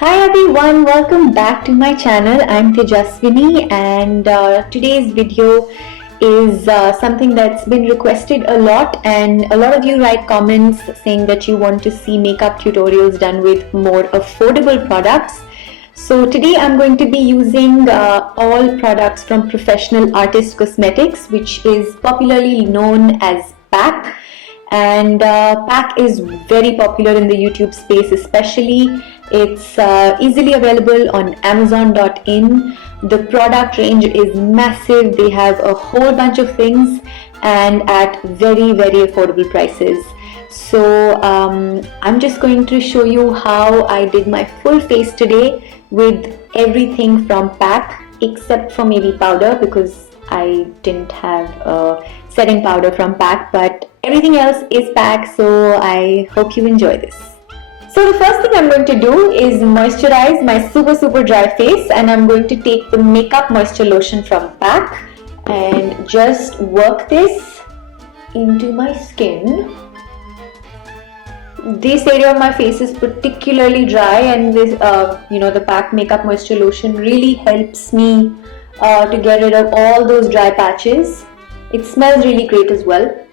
Hi everyone, welcome back to my channel. I'm Tejasvini and today's video is something that's been requested a lot, and a lot of you write comments saying that you want to see makeup tutorials done with more affordable products. So today I'm going to be using all products from Professional Artist Cosmetics, which is popularly known as PAC. And PAC is very popular in the YouTube space especially. It's easily available on Amazon.in. The product range is massive. They have a whole bunch of things and at very affordable prices. So I'm just going to show you how I did my full face today with everything from PAC except for maybe powder, because I didn't have a setting powder from PAC, but everything else is PAC, so I hope you enjoy this. So the first thing I'm going to do is moisturize my super dry face, and I'm going to take the Makeup Moisture Lotion from PAC and just work this into my skin. This area of my face is particularly dry, and this the PAC Makeup Moisture Lotion really helps me to get rid of all those dry patches. It smells really great as well.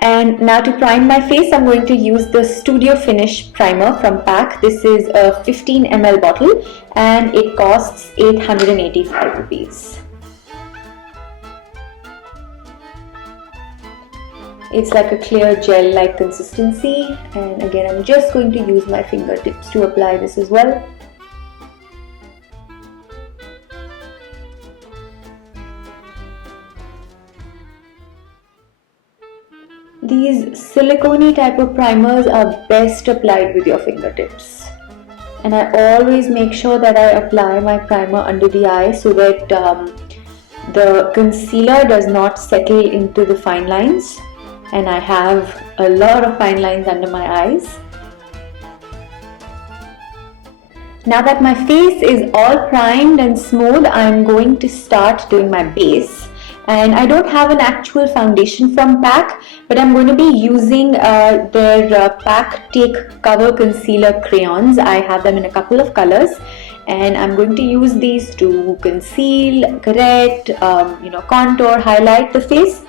And now to prime my face, I'm going to use the Studio Finish Primer from PAC. This is a 15 ml bottle and it costs 885 rupees. It's like a clear gel-like consistency, and again I'm just going to use my fingertips to apply this as well. These silicone type of primers are best applied with your fingertips, and I always make sure that I apply my primer under the eye so that the concealer does not settle into the fine lines, and I have a lot of fine lines under my eyes. Now that my face is all primed and smooth, I'm going to start doing my base. And I don't have an actual foundation from PAC, but I'm going to be using their PAC Take Cover Concealer crayons. I have them in a couple of colors, and I'm going to use these to conceal, correct, contour, highlight the face.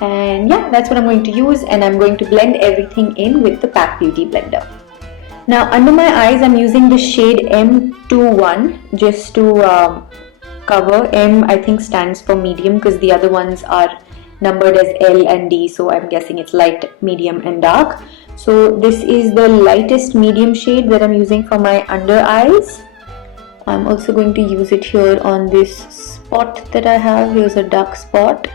And yeah, that's what I'm going to use, and I'm going to blend everything in with the PAC Beauty Blender. Now under my eyes, I'm using the shade M21 just to cover. M I think stands for medium because the other ones are numbered as L and D, so I'm guessing it's light, medium and dark. So this is the lightest medium shade that I'm using for my under eyes. I'm also going to use it here on this spot that I have. Here's a dark spot.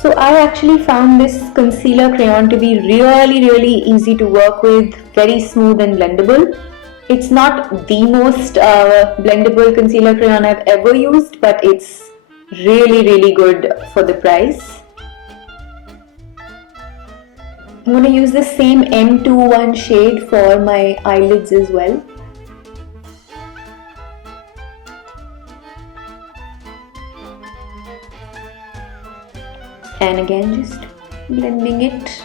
So I actually found this concealer crayon to be really easy to work with, very smooth and blendable. It's not the most blendable concealer crayon I've ever used, but it's really good for the price. I'm going to use the same M21 shade for my eyelids as well. And again, just blending it.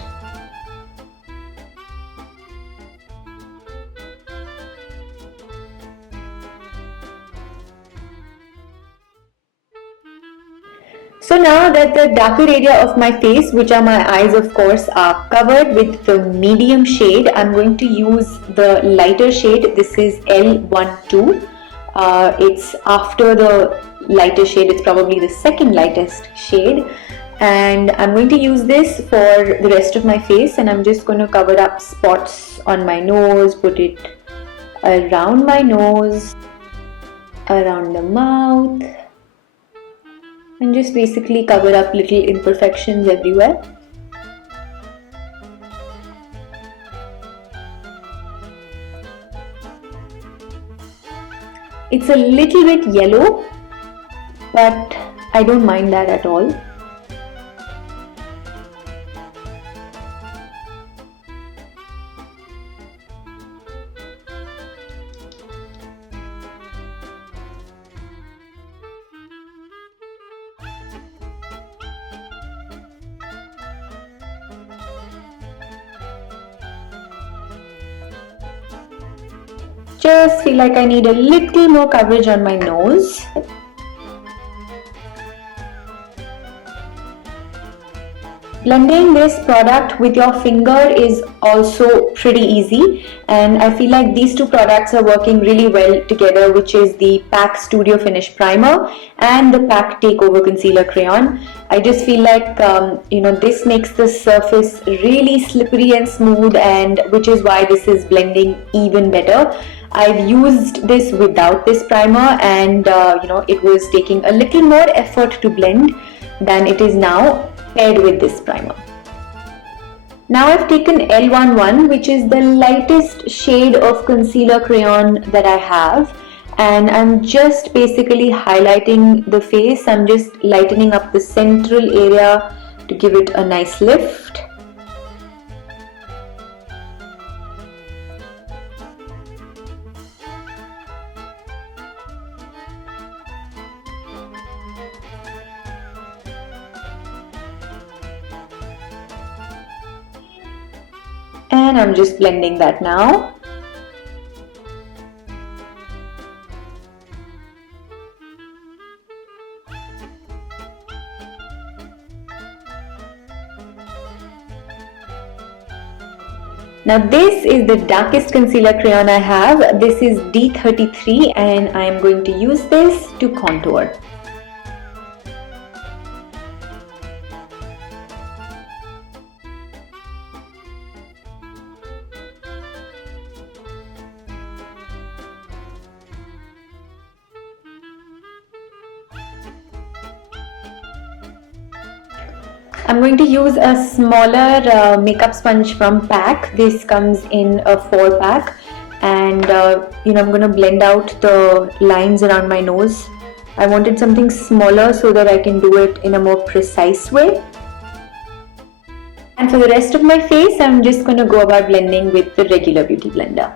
So now that the darker area of my face, which are my eyes of course, are covered with the medium shade, I'm going to use the lighter shade. This is L12. It's after the lighter shade, it's probably the second lightest shade. And I'm going to use this for the rest of my face, and I'm just going to cover up spots on my nose, put it around my nose, around the mouth, and just basically cover up little imperfections everywhere. It's a little bit yellow, but I don't mind that at all. just feel like I need a little more coverage on my nose. Blending this product with your finger is also pretty easy, and I feel like these two products are working really well together, which is the PAC Studio Finish Primer and the PAC Takeover Concealer Crayon. I just feel like this makes the surface really slippery and smooth, and which is why this is blending even better. I've used this without this primer, and it was taking a little more effort to blend than it is now paired with this primer. Now I've taken L11, which is the lightest shade of concealer crayon that I have, and I'm just basically highlighting the face. I'm just lightening up the central area to give it a nice lift. And I'm just blending that now. Now this is the darkest concealer crayon I have. This is D33, and I am going to use this to contour. I'm going to use a smaller makeup sponge from PAC. This comes in a 4-pack, and I'm going to blend out the lines around my nose. I wanted something smaller so that I can do it in a more precise way. And for the rest of my face, I'm just going to go about blending with the regular Beauty Blender.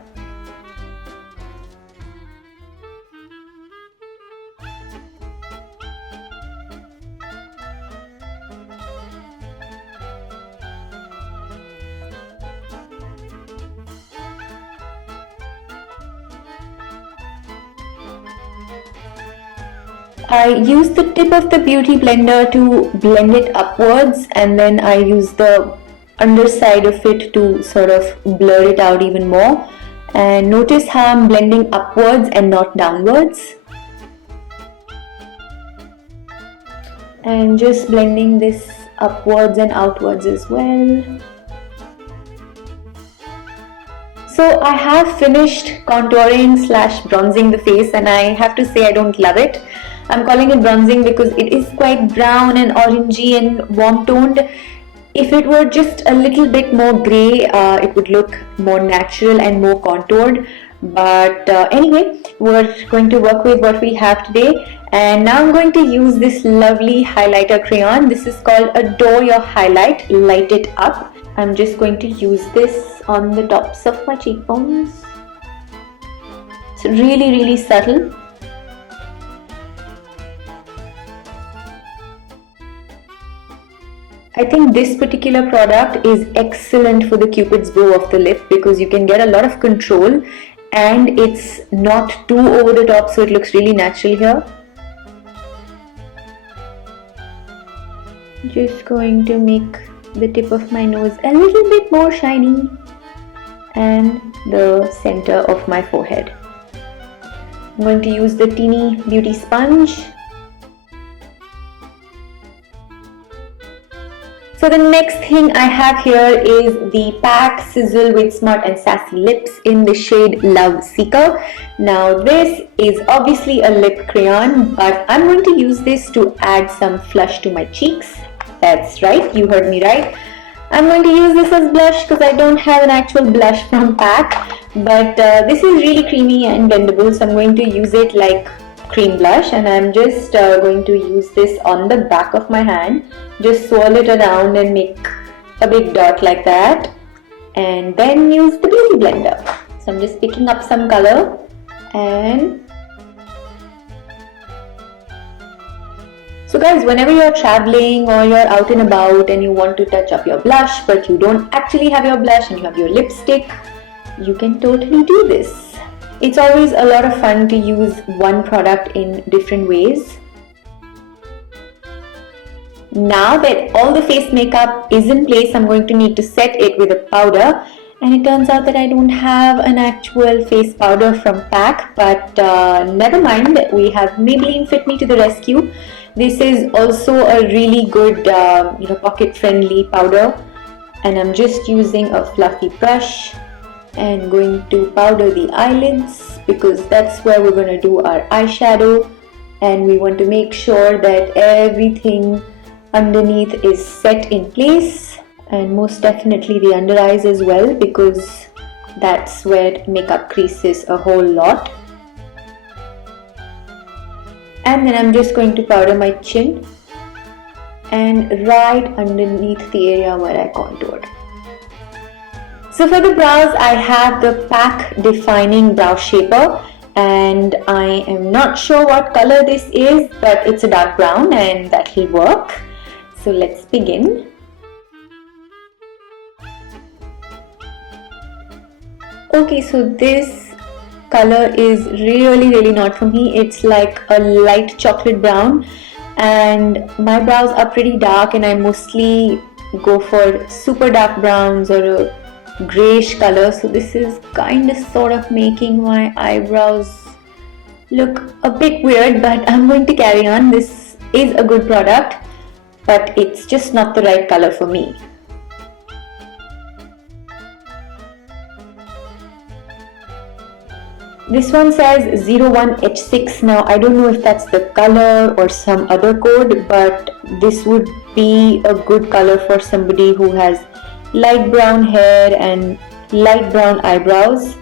I use the tip of the Beauty Blender to blend it upwards, and then I use the underside of it to sort of blur it out even more. And notice how I'm blending upwards and not downwards. And just blending this upwards and outwards as well. So I have finished contouring / bronzing the face, and I have to say I don't love it. I'm calling it bronzing because it is quite brown and orangey and warm toned. If it were just a little bit more grey, it would look more natural and more contoured. But anyway, we're going to work with what we have today. And now I'm going to use this lovely highlighter crayon. This is called Adore Your Highlight, Light It Up. I'm just going to use this on the tops of my cheekbones. It's really, really subtle. I think this particular product is excellent for the cupid's bow of the lip because you can get a lot of control and it's not too over the top, so it looks really natural here. Just going to make the tip of my nose a little bit more shiny and the center of my forehead. I'm going to use the teeny beauty sponge. So the next thing I have here is the PAC Sizzle with Smart and Sassy Lips in the shade Love Seeker. Now this is obviously a lip crayon, but I'm going to use this to add some flush to my cheeks. That's right, you heard me right. I'm going to use this as blush because I don't have an actual blush from PAC, but this is really creamy and blendable, so I'm going to use it like cream blush, and I'm just going to use this on the back of my hand. Just swirl it around and make a big dot like that, and then use the Beauty Blender. So I'm just picking up some color, and so guys, whenever you're traveling or you're out and about and you want to touch up your blush but you don't actually have your blush and you have your lipstick, you can totally do this. It's always a lot of fun to use one product in different ways. Now that all the face makeup is in place, I'm going to need to set it with a powder. And it turns out that I don't have an actual face powder from PAC, but never mind, we have Maybelline FIT Me to the rescue. This is also a really good pocket-friendly powder, and I'm just using a fluffy brush and going to powder the eyelids because that's where we're going to do our eyeshadow, and we want to make sure that everything underneath is set in place, and most definitely the under eyes as well, because that's where makeup creases a whole lot. And then I'm just going to powder my chin and right underneath the area where I contoured. So for the brows, I have the PAC Defining Brow Shaper, and I am not sure what color this is, but it's a dark brown and that will work. So let's begin. Okay, so this color is really not for me. It's like a light chocolate brown, and my brows are pretty dark, and I mostly go for super dark browns or a grayish color. So this is kind of sort of making my eyebrows look a bit weird, but I'm going to carry on. This is a good product, but it's just not the right color for me. This one says 01H6. Now I don't know if that's the color or some other code, but this would be a good color for somebody who has light brown hair and light brown eyebrows.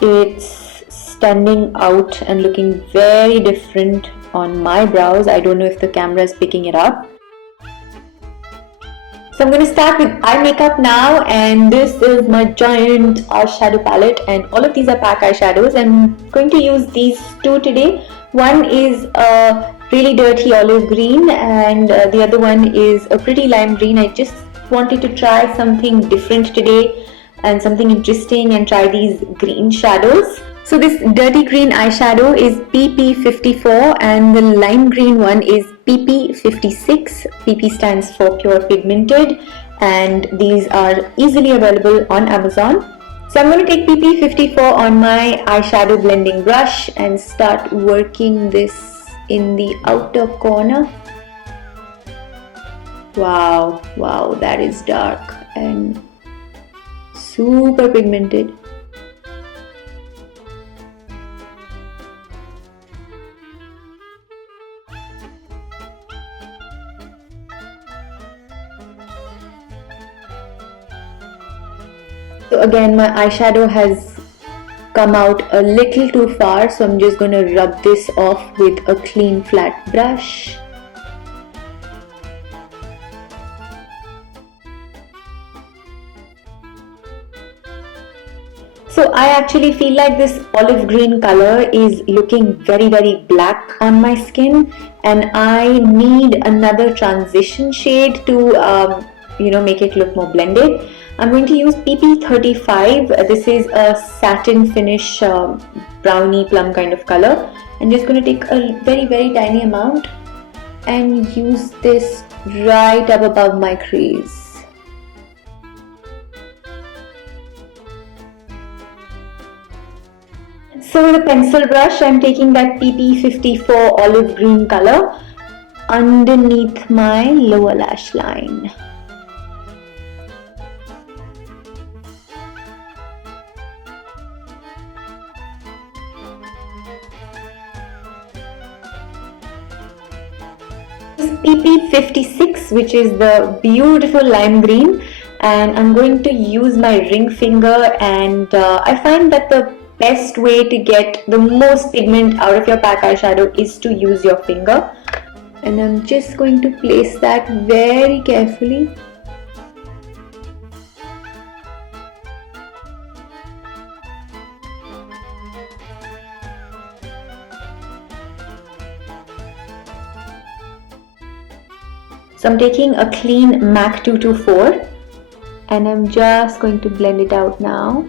It's standing out and looking very different on my brows. I don't know if the camera is picking it up. So I'm going to start with eye makeup now, and this is my giant eyeshadow palette, and all of these are PAC eyeshadows. I'm going to use these two today. One is a really dirty olive green, and the other one is a pretty lime green. I just wanted to try something different today and something interesting and try these green shadows. So this dirty green eyeshadow is PP54 and the lime green one is PP56. PP stands for Pure Pigmented, and these are easily available on Amazon. So I'm going to take PP54 on my eyeshadow blending brush and start working this in the outer corner. Wow, that is dark and super pigmented. So again, my eyeshadow has come out a little too far, so I'm just going to rub this off with a clean flat brush. So I actually feel like this olive green color is looking very black on my skin, and I need another transition shade to make it look more blended. I'm going to use PP35. This is a satin finish brownie plum kind of color. I'm just going to take a very tiny amount and use this right up above my crease. So with a pencil brush, I'm taking that PP54 olive green color underneath my lower lash line. PP56, which is the beautiful lime green, and I'm going to use my ring finger, and I find that the best way to get the most pigment out of your PAC eyeshadow is to use your finger, and I'm just going to place that very carefully. So I'm taking a clean MAC 224 and I'm just going to blend it out now.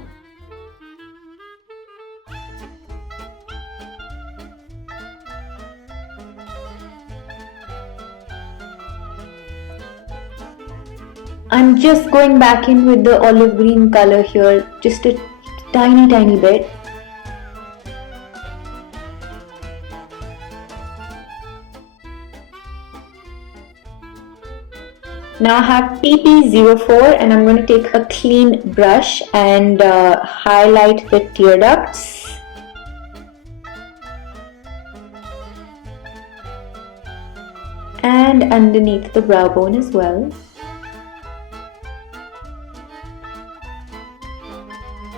I'm just going back in with the olive green color here, just a tiny bit. Now I have PP04 and I'm going to take a clean brush and highlight the tear ducts. And underneath the brow bone as well.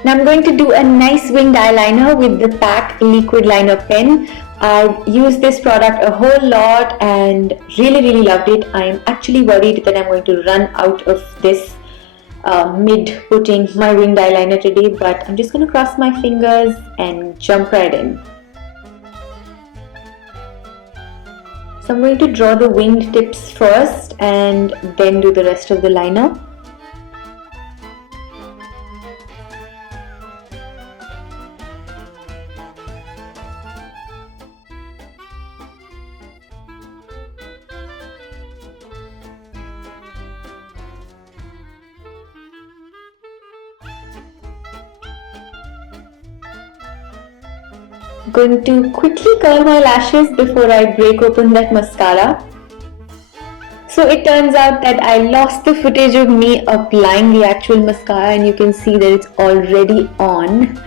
Now I'm going to do a nice winged eyeliner with the PAC Liquid Liner Pen. I've used this product a whole lot and really loved it. I'm actually worried that I'm going to run out of this mid putting my winged eyeliner today, but I'm just going to cross my fingers and jump right in. So I'm going to draw the winged tips first and then do the rest of the liner. Going to quickly curl my lashes before I break open that mascara. So it turns out that I lost the footage of me applying the actual mascara, and you can see that it's already on.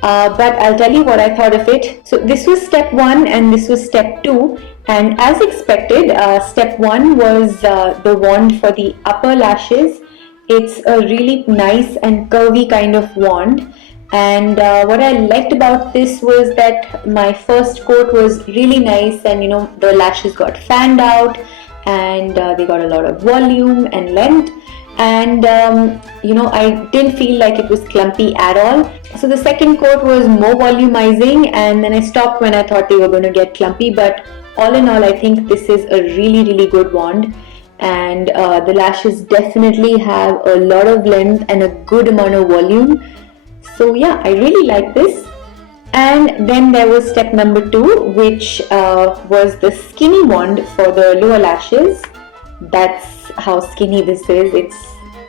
But I'll tell you what I thought of it. So this was step 1 and this was step 2, and as expected, step 1 was the wand for the upper lashes. It's a really nice and curvy kind of wand. And what I liked about this was that my first coat was really nice, and the lashes got fanned out and they got a lot of volume and length, and I didn't feel like it was clumpy at all. So the second coat was more volumizing, and then I stopped when I thought they were going to get clumpy. But all in all, I think this is a really good wand, and the lashes definitely have a lot of length and a good amount of volume. So yeah, I really like this. And then there was step number 2, which was the skinny wand for the lower lashes. That's how skinny this is. It's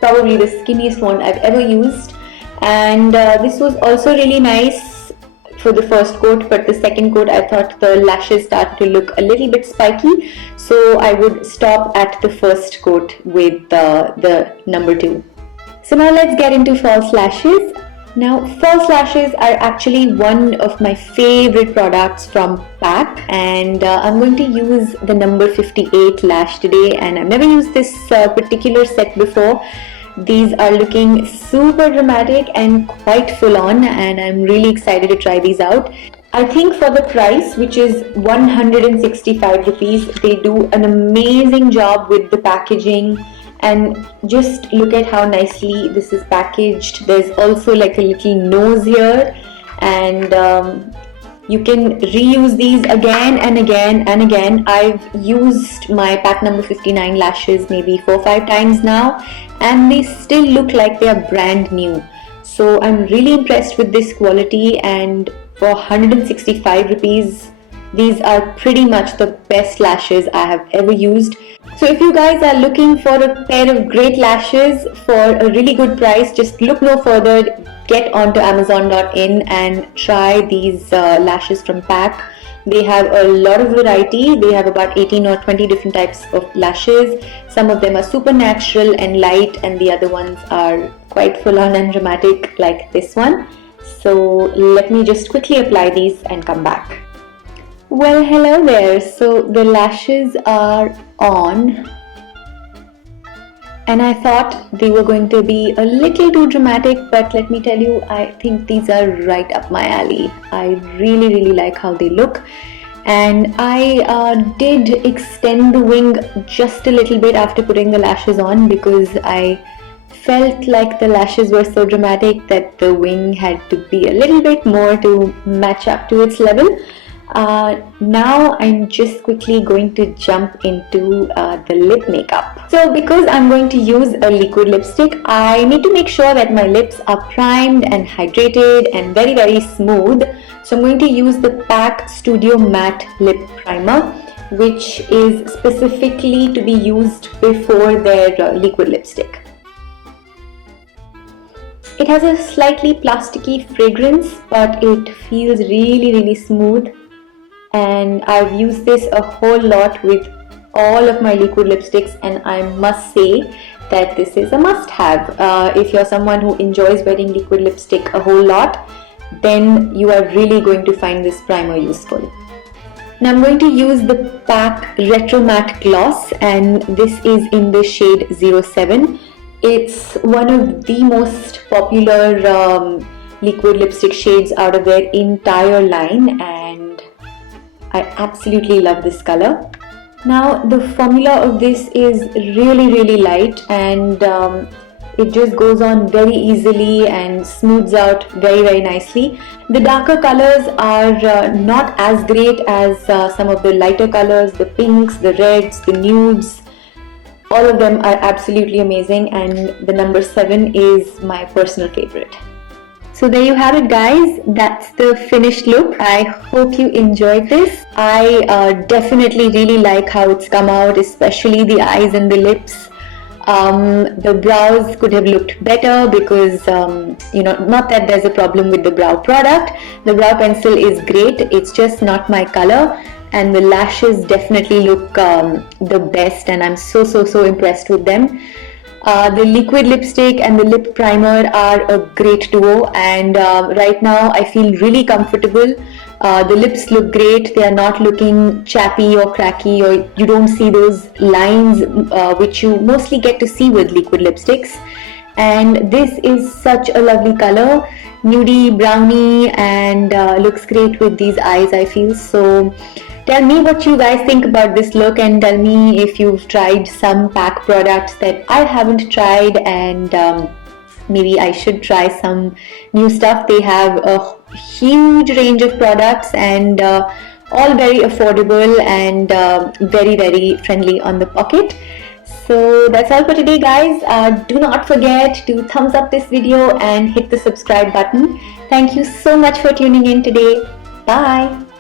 probably the skinniest wand I've ever used. And this was also really nice for the first coat, but the second coat I thought the lashes started to look a little bit spiky. So I would stop at the first coat with the number 2. So now let's get into false lashes. Now, false lashes are actually one of my favorite products from PAC, and I'm going to use the number 58 lash today, and I've never used this particular set before. These are looking super dramatic and quite full on, and I'm really excited to try these out. I think for the price, which is 165 rupees, they do an amazing job with the packaging. And just look at how nicely this is packaged. There's also like a little nose here, and you can reuse these again and again and again. I've used my PAC number 59 lashes maybe 4 or 5 times now, and they still look like they are brand new. So I'm really impressed with this quality, and for 165 rupees, these are pretty much the best lashes I have ever used. So if you guys are looking for a pair of great lashes for a really good price, just look no further, get onto Amazon.in and try these lashes from PAC. They have a lot of variety. They have about 18 or 20 different types of lashes. Some of them are super natural and light, and the other ones are quite full on and dramatic like this one. So let me just quickly apply these and come back. Well, hello there. So the lashes are on, and I thought they were going to be a little too dramatic, but let me tell you, I think these are right up my alley. I really like how they look, and I did extend the wing just a little bit after putting the lashes on, because I felt like the lashes were so dramatic that the wing had to be a little bit more to match up to its level. Now I'm just quickly going to jump into the lip makeup. So because I'm going to use a liquid lipstick, I need to make sure that my lips are primed and hydrated and very smooth. So I'm going to use the PAC Studio Matte Lip Primer, which is specifically to be used before their liquid lipstick. It has a slightly plasticky fragrance, but it feels really smooth, and I've used this a whole lot with all of my liquid lipsticks, and I must say that this is a must-have. If you're someone who enjoys wearing liquid lipstick a whole lot, then you are really going to find this primer useful. Now I'm going to use the PAC Retro Matte Gloss, and this is in the shade 07. It's one of the most popular liquid lipstick shades out of their entire line, and I absolutely love this color. Now the formula of this is really light, and it just goes on very easily and smooths out very nicely. The darker colors are not as great as some of the lighter colors, the pinks, the reds, the nudes. All of them are absolutely amazing, and the number 7 is my personal favorite. So there you have it, guys. That's the finished look. I hope you enjoyed this. I definitely really like how it's come out, especially the eyes and the lips. The brows could have looked better because, not that there's a problem with the brow product. The brow pencil is great, it's just not my color. And the lashes definitely look the best, and I'm so impressed with them. The liquid lipstick and the lip primer are a great duo, and right now I feel really comfortable. The lips look great, they are not looking chappy or cracky, or you don't see those lines which you mostly get to see with liquid lipsticks. And this is such a lovely color, nudie brownie, and looks great with these eyes, I feel. So tell me what you guys think about this look, and tell me if you've tried some PAC products that I haven't tried, and maybe I should try some new stuff. They have a huge range of products, and all very affordable and very friendly on the pocket. So that's all for today, guys. Do not forget to thumbs up this video and hit the subscribe button. Thank you so much for tuning in today. Bye.